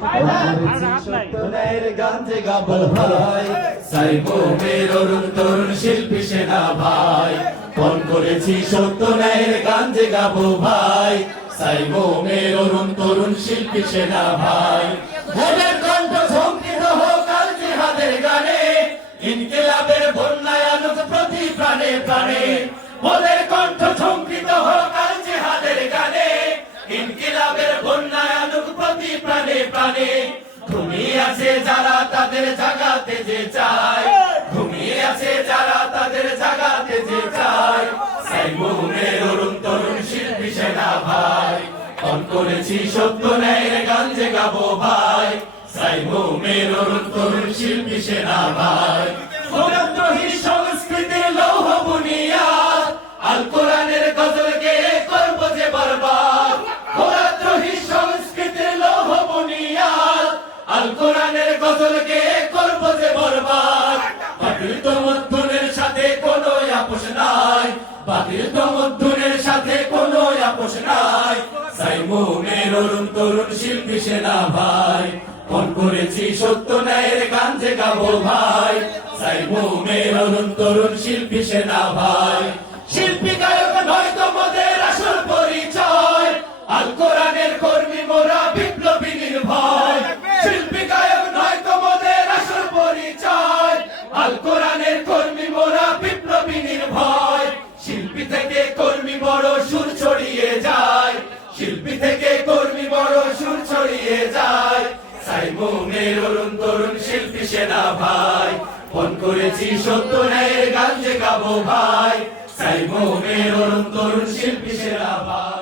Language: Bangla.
সত্যনের গান যে গাবো ভাই, সাইমুমের অরুণ তরুণ শিল্পী সেনা ভাই। ফোন করেছি সত্যনের গান যে গাবো ভাই, সাইমুমের অরুণ তরুণ শিল্পী সেনা ভাই। মোদের কণ্ঠ ঝঙ্কিত হোক আল জিহাদের গানে, ইনকিলাবের বন্যায় আনুক প্রতি প্রাণে প্রাণে। মোদের কণ্ঠ ঝঙ্কিত হোক আল জিহাদের গানে, ইনকিলাবের বন্যায় আনুক প্রতি প্রাণে প্রাণে। ঘুমিয়ে আছে যারা তাদের জাগাতে যে চায়, ঘুমিয়ে আছে যারা তাদের জাগাতে যে চায়। সাইমুমের অরুণ তরুণ শিল্পী সেনা ভাই, ফোন করেছি সত্য ন্যায়ের গান যে গাবো ভাই, সাইমুমের অরুণ তরুণ শিল্পী সেনা ভাই। গোলামদ্রোহী সংস্কৃতির লৌহ বুনিয়াদ, আল কোরআনের গজলকে করব যে বরবাদ। গোলামদ্রোহী সংস্কৃতির লৌহ বুনিয়াদ, আল কোরআনের গজলকে করব যে বরবাদ। বাতিল তমদ্দুনের সাথে কোনো আপোষ নাই, বাতিল তমদ্দুনের সাথে কোনো আপোষ নাই। সাইমুমের অরুণ তরুণ শিল্পী সেনা ভাই, ফোন করেছি সত্য ন্যায়ের গান যে গাবো ভাই, সাইমুমের অরুণ তরুণ শিল্পী সেনা ভাই। শিল্পী গায়ক নয় তোমাদের আসল পরিচয়, আল কোরআনের কর্মী মোরা বিপ্লবী নির্ভয়। শিল্পী গায়ক নয় তোমাদের আসল পরিচয়, আল কোরআনের কর্মী মোরা বিপ্লবী নির্ভয়। শিল্পী থেকে কর্মী বড় সুর ছড়িয়ে যায়, শিল্পী থেকে কর্মী বড় সুর ছড়িয়ে যায়। সাইমুমের অরুণ তরুণ শিল্পী সেনা ভাই, ফোন করেছি সত্য ন্যায়ের গান যে গাবো ভাই, সাইমুমের অরুণ তরুণ শিল্পী সেনা ভাই।